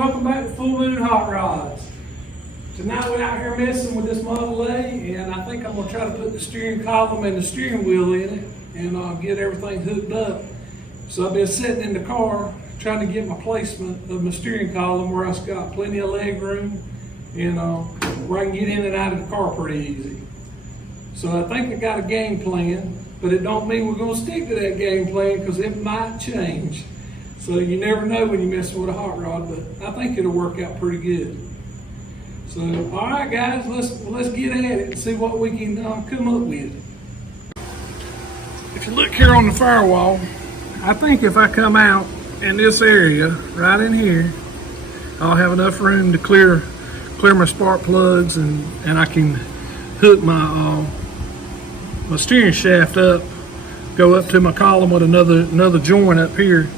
welcome back to Full Moon Hot Rods. Tonight we're out here messing with this Model A, and I think I'm going to try to put the steering column and the steering wheel in it and get everything hooked up. So I've been sitting in the car trying to get my placement of my steering column where I've got plenty of leg room and where I can get in and out of the car pretty easy. So I think I got a game plan, but it don't mean we're going to stick to that game plan because it might change. So you never know when you're messing with a hot rod, but I think it'll work out pretty good. So, all right, guys, let's get at it and see what we can come up with. If you look here on the firewall, I think if I come out in this area right in here, I'll have enough room to clear my spark plugs, and I can hook my my steering shaft up, go up to my column with another joint up here,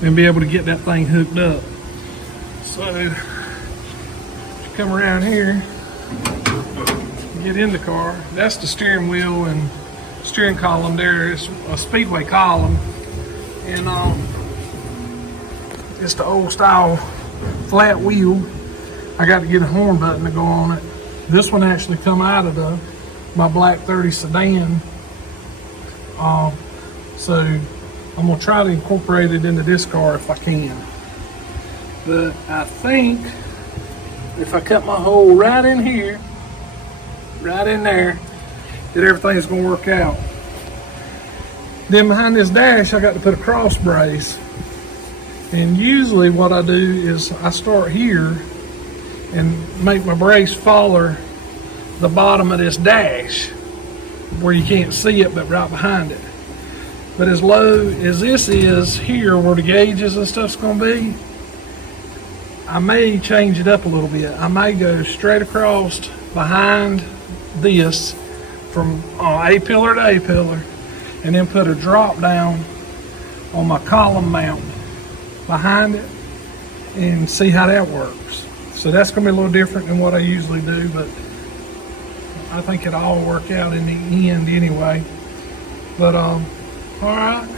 and be able to get that thing hooked up. So come around here, get in the car. That's the steering wheel and steering column there. It's a Speedway column, and it's the old style flat wheel. I got to get a horn button to go on it. This one actually come out of my black 30 sedan. So I'm gonna try to incorporate it into this car if I can. But I think if I cut my hole right in here, right in there, that everything's gonna work out. Then behind this dash, I got to put a cross brace. And usually what I do is I start here and make my brace follow the bottom of this dash where you can't see it, but right behind it. But as low as this is here where the gauges and stuff's gonna be, I may change it up a little bit. I may go straight across behind this from A pillar to A pillar, and then put a drop down on my column mount behind it and see how that works. So that's gonna be a little different than what I usually do, but I think it'll all work out in the end anyway. But all right,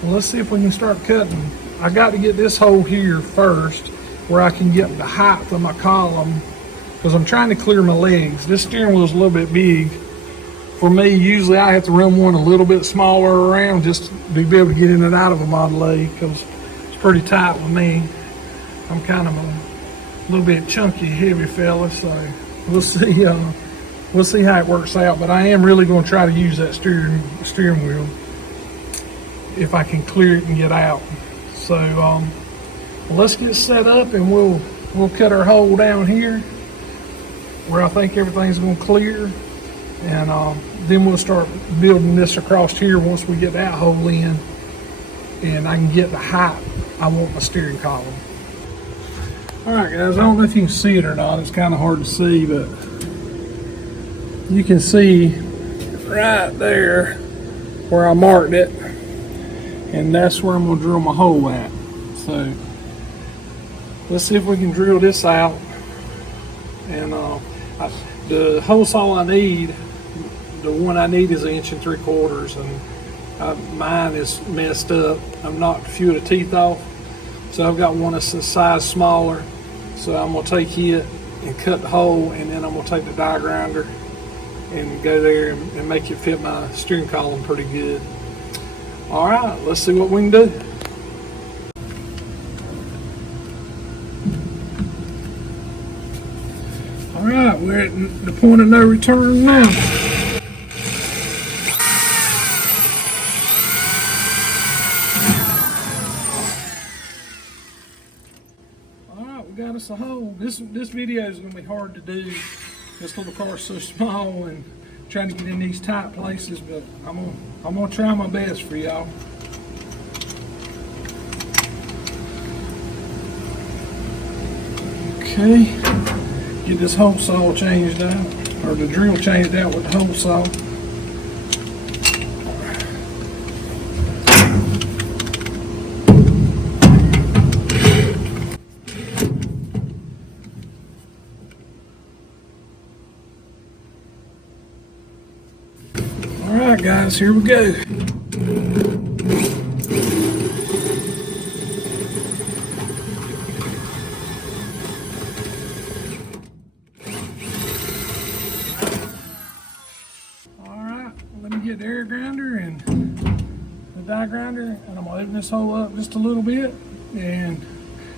well, let's see if we can start cutting. I got to get this hole here first where I can get the height of my column, because I'm trying to clear my legs. This steering wheel is a little bit big for me. Usually I have to run one a little bit smaller around just to be able to get in and out of a Model A, because it's pretty tight with me. I'm kind of a little bit chunky, heavy fella, so we'll see. We'll see how it works out. But I am really going to try to use that steering wheel if I can clear it and get out. So let's get set up, and we'll cut our hole down here where I think everything's going to clear, and then we'll start building this across here once we get that hole in, and I can get the height I want my steering column. All right, guys, I don't know if you can see it or not. It's kind of hard to see, but you can see right there where I marked it, and that's where I'm going to drill my hole at. So let's see if we can drill this out. And the hole saw I need, the one I need is 1 3/4 inches, and mine is messed up. I've knocked a few of the teeth off, so I've got one that's a size smaller. So I'm going to take it and cut the hole, and then I'm going to take the die grinder and go there and make it fit my steering column pretty good. All right, let's see what we can do. All right, we're at the point of no return now. All right, we got us a hole. This video is going to be hard to do. This little car's so small and trying to get in these tight places, but I'm gonna try my best for y'all. Okay, get this hole saw changed out, or the drill changed out with the hole saw. Alright guys, here we go. grinder, and I'm gonna open this hole up just a little bit and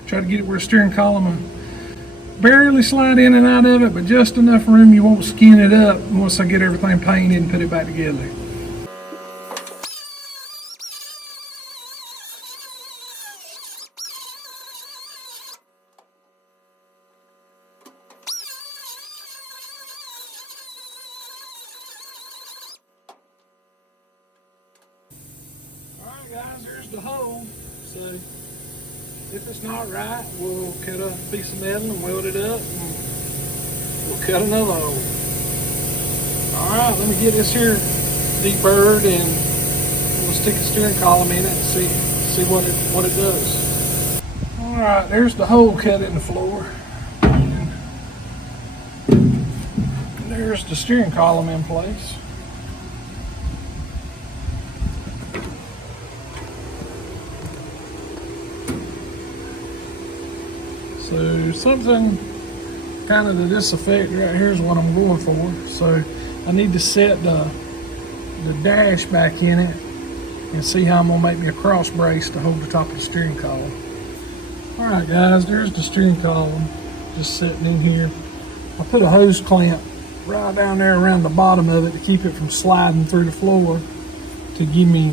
try to get it where the steering column will barely slide in and out of it, but just enough room you won't skin it up once I get everything painted and put it back together. Alright guys, here's the hole. So if it's not right, we'll cut a piece of metal and weld it up, and we'll cut another hole. Alright, let me get this here deburred, and we'll stick a steering column in it and see what it does. Alright, there's the hole cut in the floor. And there's the steering column in place. So something kind of to this effect right here is what I'm going for. So I need to set the dash back in it and see how I'm gonna make me a cross brace to hold the top of the steering column. All right guys, there's the steering column just sitting in here. I put a hose clamp right down there around the bottom of it to keep it from sliding through the floor to give me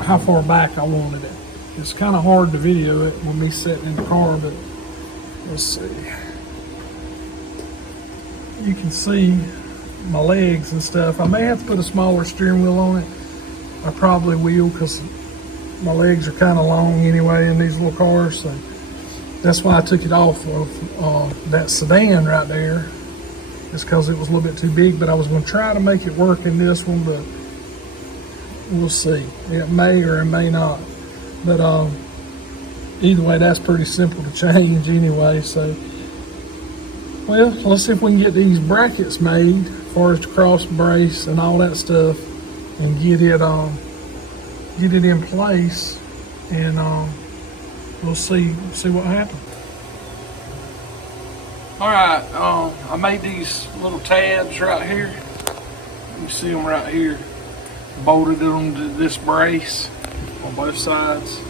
how far back I wanted it. It's kind of hard to video it with me sitting in the car, but let's see. You can see my legs and stuff. I may have to put a smaller steering wheel on it. I probably will, because my legs are kind of long anyway in these little cars. So that's why I took it off of that sedan right there. It's because it was a little bit too big, but I was going to try to make it work in this one, but we'll see. It may or it may not. But either way, that's pretty simple to change anyway. So, well, let's see if we can get these brackets made as far as the cross brace and all that stuff, and get it in place, and we'll see what happens. All right, I made these little tabs right here. You see them right here. Bolted it onto this brace on both sides.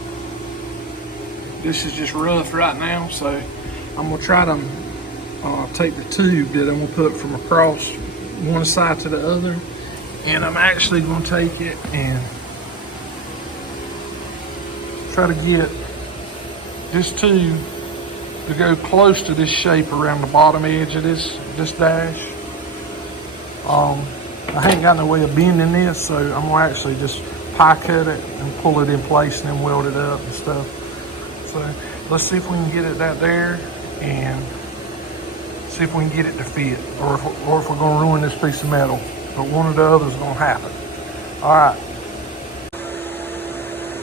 This is just rough right now, so I'm gonna try to take the tube that I'm gonna put from across one side to the other, and I'm actually gonna take it and try to get this tube to go close to this shape around the bottom edge of this dash. I ain't got no way of bending this, so I'm gonna actually just pie cut it and pull it in place and then weld it up and stuff. So let's see if we can get it out there and see if we can get it to fit, or if we're gonna ruin this piece of metal. But one or the other is gonna happen. All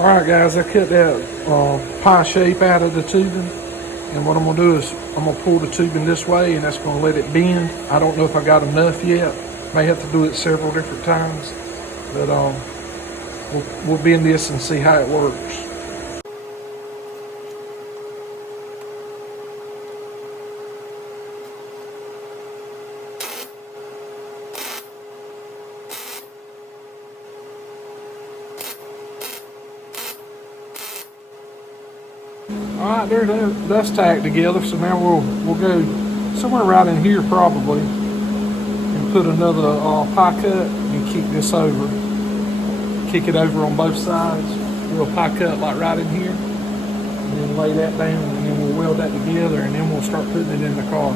right guys, I cut that pie shape out of the tubing, and what I'm gonna do is I'm gonna pull the tubing this way, and that's gonna let it bend. I don't know if I got enough yet. May have to do it several different times, but we'll bend this and see how it works. All right, that's tacked together. So now we'll go somewhere right in here probably, and put another pie cut and kick this over. Kick it over on both sides. Do a pie cut like right in here, and then lay that down, and then we'll weld that together, and then we'll start putting it in the car.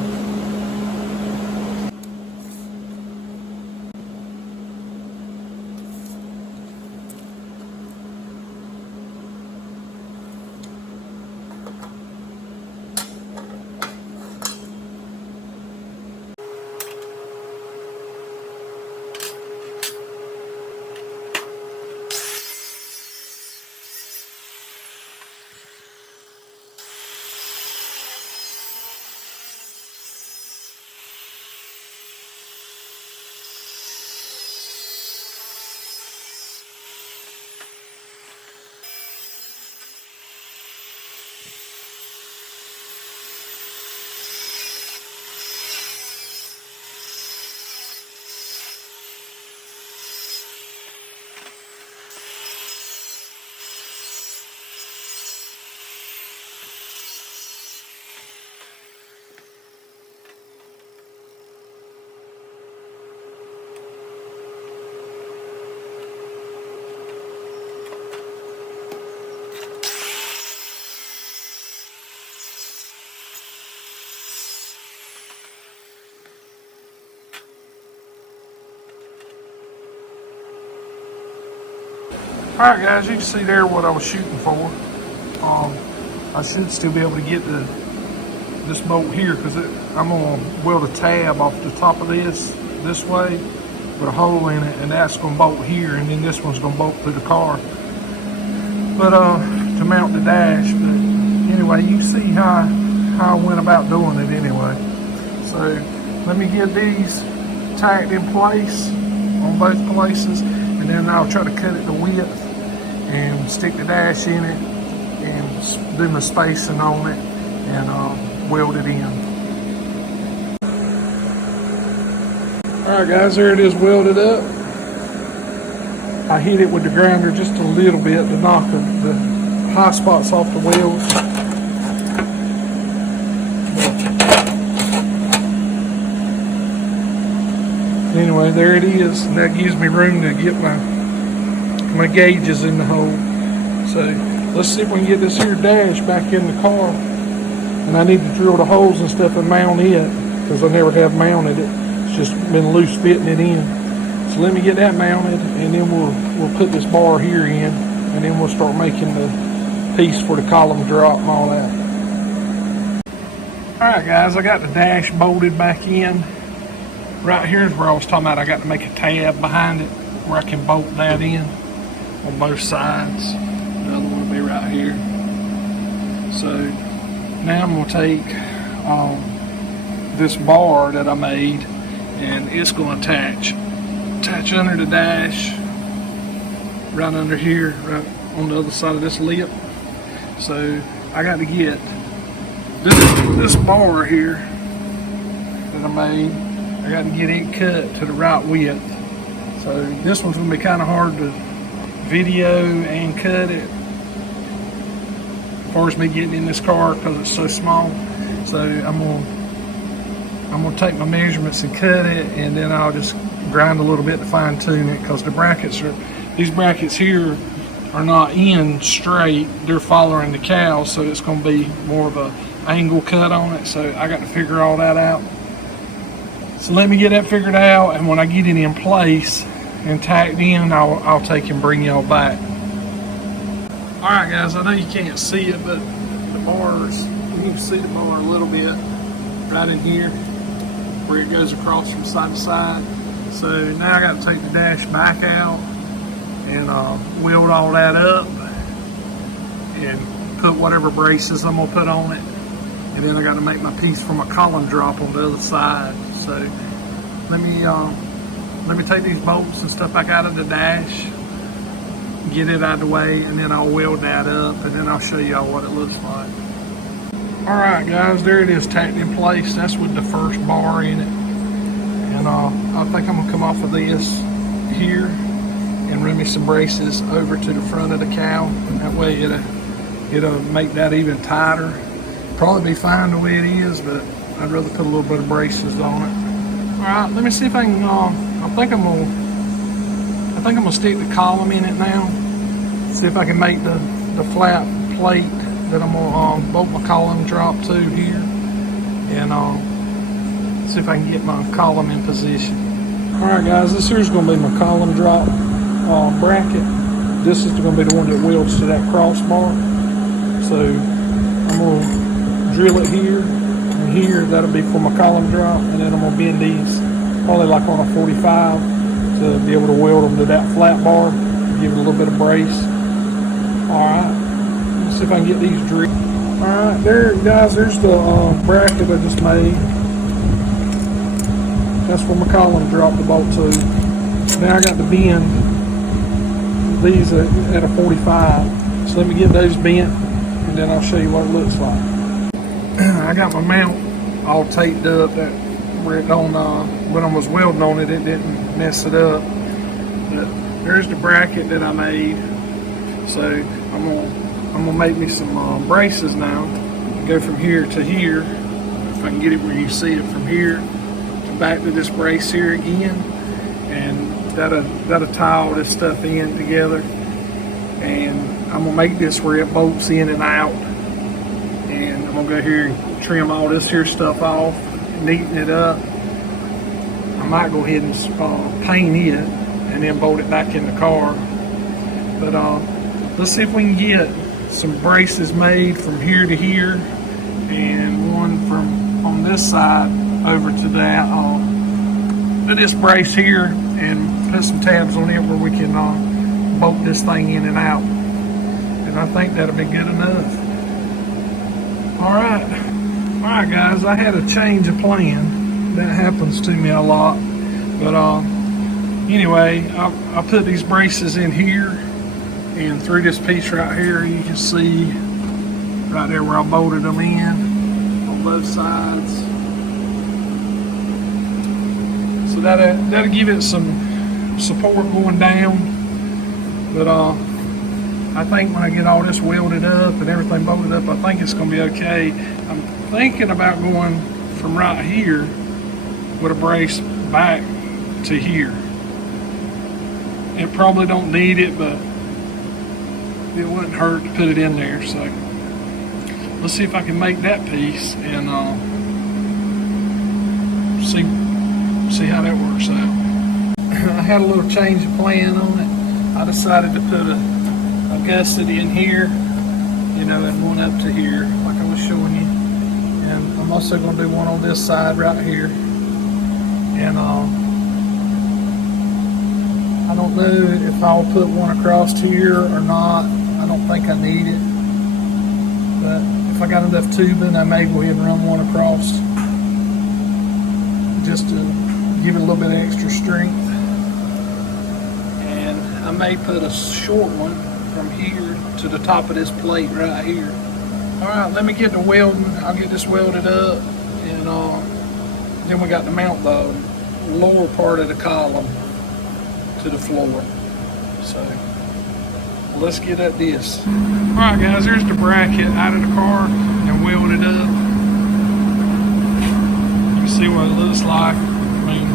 Alright guys, you can see there what I was shooting for. I should still be able to get this bolt here, because I'm going to weld a tab off the top of this way with a hole in it, and that's going to bolt here, and then this one's going to bolt through the car. But to mount the dash. But anyway, you see how I went about doing it anyway. So let me get these tacked in place on both places, and then I'll try to cut it to width and stick the dash in it and do my spacing on it and weld it in. Alright guys, there it is welded up. I hit it with the grinder just a little bit to knock the high spots off the wheels. Anyway, there it is, and that gives me room to get my gauges in the hole. So let's see if we can get this here dash back in the car. And I need to drill the holes and stuff and mount it, because I never have mounted it. It's just been loose fitting it in. So let me get that mounted, and then we'll put this bar here in, and then we'll start making the piece for the column drop and all that. Alright guys, I got the dash bolted back in. Right here is where I was talking about I got to make a tab behind it where I can bolt that in on both sides. The other one will be right here. So now I'm going to take this bar that I made, and it's going to attach under the dash, right under here, right on the other side of this lip. So I got to get this bar here that I made. I got to get it cut to the right width. So this one's going to be kind of hard to video and cut it as far as me getting in this car, because it's so small. So I'm gonna take my measurements and cut it, and then I'll just grind a little bit to fine tune it, because these brackets here are not in straight, they're following the cowl, so it's going to be more of a angle cut on it. So I got to figure all that out. So let me get that figured out, and when I get it in place and tacked in, I'll take and bring y'all back. Alright guys, I know you can't see it, but the bars, you can see the bar a little bit right in here where it goes across from side to side. So now I got to take the dash back out and weld all that up and put whatever braces I'm going to put on it. And then I got to make my piece for my column drop on the other side. So let me take these bolts and stuff back out of the dash, get it out of the way, and then I'll weld that up, and then I'll show y'all what it looks like. Alright guys, there it is tacked in place. That's with the first bar in it. And I think I'm going to come off of this here and run me some braces over to the front of the cowl. And that way it'll make that even tighter. Probably be fine the way it is, but I'd rather put a little bit of braces on it. Alright, let me see if I can, I think I'm gonna stick the column in it now. See if I can make the flat plate that I'm gonna bolt my column drop to here, and see if I can get my column in position. Alright guys, this here's gonna be my column drop bracket. This is gonna be the one that welds to that crossbar. So I'm gonna drill it here and here. That'll be for my column drop, and then I'm gonna bend these probably like on a 45 to be able to weld them to that flat bar, give it a little bit of brace. Alright, let's see if I can get these drilled. Alright, there guys, there's the bracket I just made. That's where my column drop the bolt to. Now I got to bend these at a 45. So let me get those bent, and then I'll show you what it looks like. I got my mount all taped up, that where it don't, when I was welding on it, it didn't mess it up. But there's the bracket that I made. So I'm gonna make me some braces now. Go from here to here. If I can get it where you see it, from here to back to this brace here again, and that'll tie all this stuff in together. And I'm gonna make this where it bolts in and out. And I'm gonna go here and trim all this here stuff off, neaten it up. I might go ahead and paint it and then bolt it back in the car. But let's see if we can get some braces made from here to here, and one from on this side over to that this brace here, and put some tabs on it where we can bolt this thing in and out. And I think that'll be good enough. All right guys, I had a change of plan. That happens to me a lot. But anyway, I put these braces in here, and through this piece right here, you can see right there where I bolted them in on both sides. So that'll give it some support going down. But I think when I get all this welded up and everything bolted up, I think it's going to be okay. I'm thinking about going from right here with a brace back to here. It probably don't need it, but it wouldn't hurt to put it in there. So let's see if I can make that piece and see how that works out. I had a little change of plan on it. I decided to put a gusset in here, you know, and one up to here like I was showing you. And I'm also going to do one on this side right here. And I don't know if I'll put one across here or not. I don't think I need it. But if I got enough tubing, I may go ahead and run one across just to give it a little bit of extra strength. And I may put a short one from here to the top of this plate right here. All right, let me get the welding. I'll get this welded up, and then we got to mount the lower part of the column to the floor. So let's get at this. All right guys, there's the bracket out of the car and welded up. You can see what it looks like. I mean,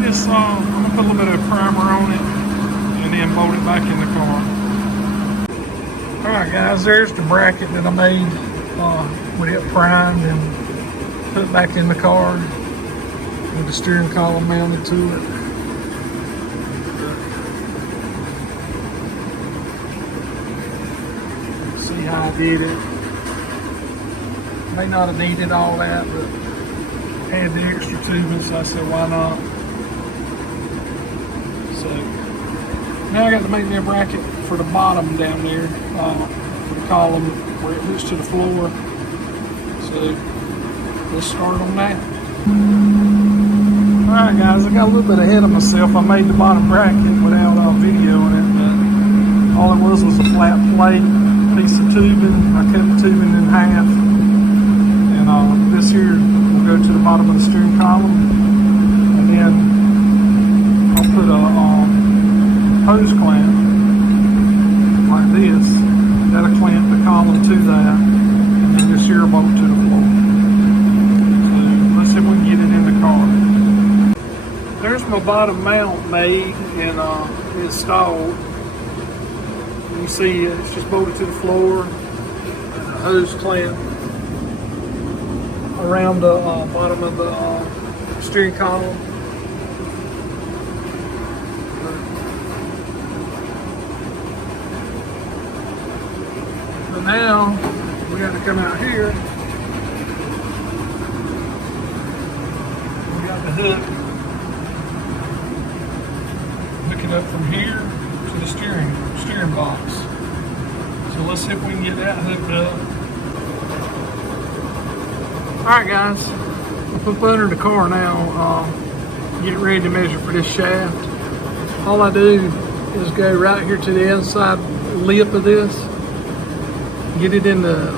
this, I'm going to put a little bit of primer on it and then bolt it back in the car. Alright guys, there's the bracket that I made with it primed and put back in the car with the steering column mounted to it. See how I did it. May not have needed all that, but had the extra tubing, so I said why not. So now I got to make me a bracket for the bottom down there, for the column where it hooks to the floor. So let's start on that. Alright guys, I got a little bit ahead of myself. I made the bottom bracket without videoing it, but all it was a flat plate, piece of tubing. I cut the tubing in half, and this here will go to the bottom of the steering column, and then I'll put a hose clamp like this. That'll clamp the column to that, and then this here bolt to the floor. So let's see if we can get it in the car. There's my bottom mount made and installed. You can see it's just bolted to the floor, and a hose clamp around the bottom of the steering column. But now we got to come out here. We got the hook. Hook it up from here to the steering box. So let's see if we can get that hooked up. Alright guys, I'll put under the car now, get ready to measure for this shaft. All I do is go right here to the inside lip of this, get it in the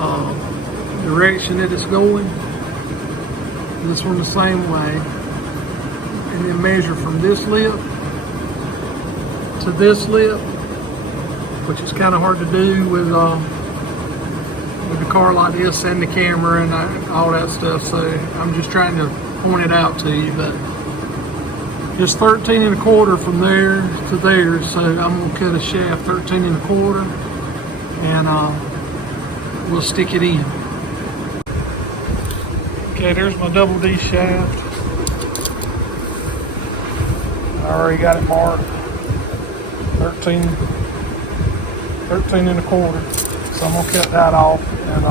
direction that it's going. This one the same way, and then measure from this lip to this lip, which is kind of hard to do with a car like this and the camera and all that stuff. So I'm just trying to point it out to you, but just 13 1/4 from there to there. So I'm gonna cut a shaft 13 1/4, and we'll stick it in. Okay, there's my double D shaft. I already got it marked. 13 and a quarter. So I'm gonna cut that off and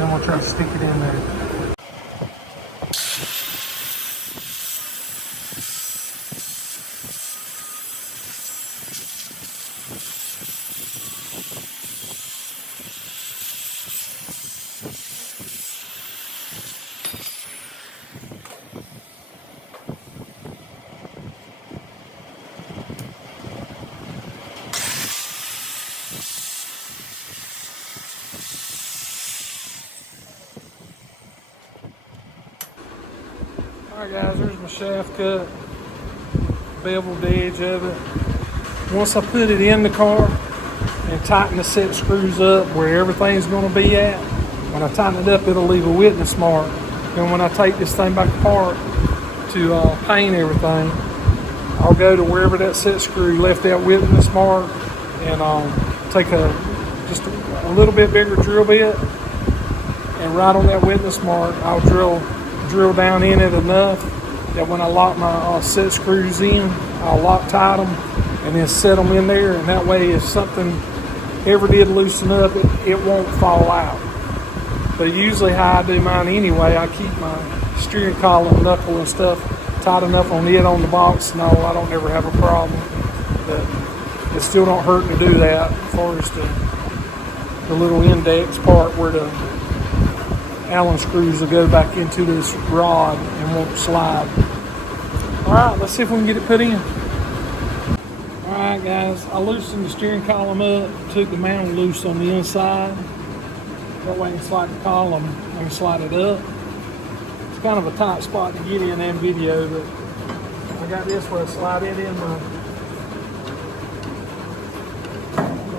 then we'll try to stick it in there. Alright guys, there's my shaft cut, beveled the edge of it. Once I put it in the car and tighten the set screws up where everything's going to be at, when I tighten it up it'll leave a witness mark. And when I take this thing back apart to paint everything, I'll go to wherever that set screw left that witness mark and take just a little bit bigger drill bit, and right on that witness mark I'll drill down in it enough that when I lock my set screws in, I'll Loctite them and then set them in there, and that way if something ever did loosen up, it won't fall out. But usually how I do mine anyway, I keep my steering column, knuckle and stuff tight enough on it on the box. No, I don't ever have a problem. But it still don't hurt to do that as far as the little index part where the Allen screws will go back into this rod and won't slide. Alright, let's see if we can get it put in. Alright guys, I loosened the steering column up, took the mount loose on the inside. That way I can slide the column, I can slide it up. It's kind of a tight spot to get in that video, but I got this where I slide it in my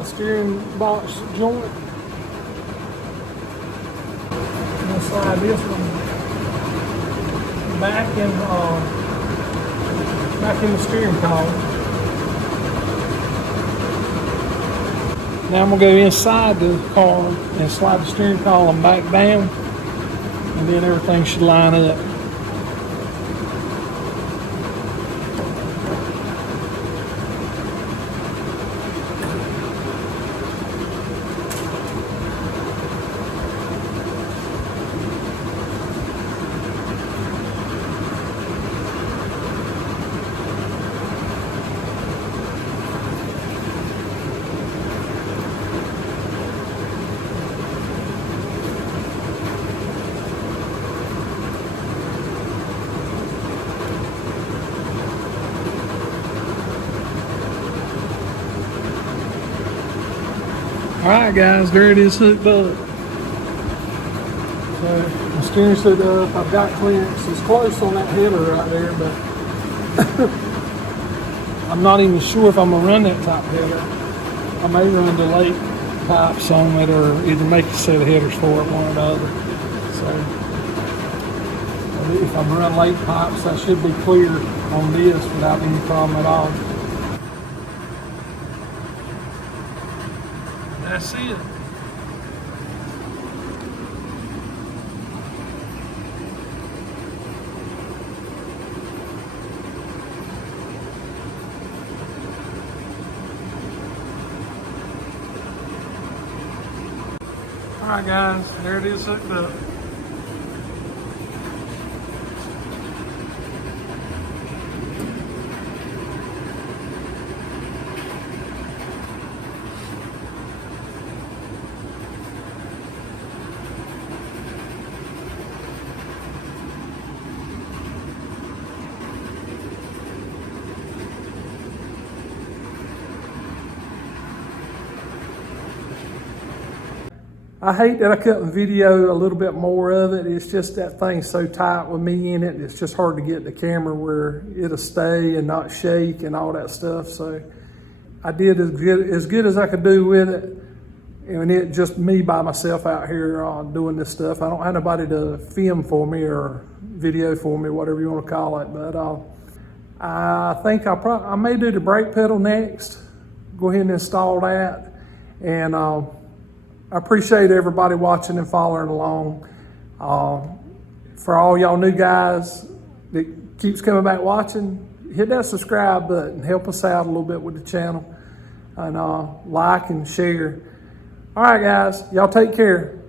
steering box joint. I'm gonna slide this one back in the steering column. Now I'm gonna go inside the car and slide the steering column back down, and then everything should line up. Alright guys, there it is hooked up. So my steering's hooked up, I've got clearance. It's close on that header right there, but I'm not even sure if I'm going to run that top header. I may run delay pipes on it or either make a set of headers for it, one or the other. So if I run late pipes, I should be clear on this without any problem at all. That's it. Alright guys, there it is hooked up. I hate that I couldn't video a little bit more of it. It's just that thing's so tight with me in it. It's just hard to get the camera where it'll stay and not shake and all that stuff. So I did as good as I could do with it. And it just me by myself out here doing this stuff. I don't have nobody to film for me or video for me, whatever you want to call it. But I think I may do the brake pedal next. Go ahead and install that. And I appreciate everybody watching and following along. For all y'all new guys that keeps coming back watching, hit that subscribe button. Help us out a little bit with the channel. And like and share. All right, guys. Y'all take care.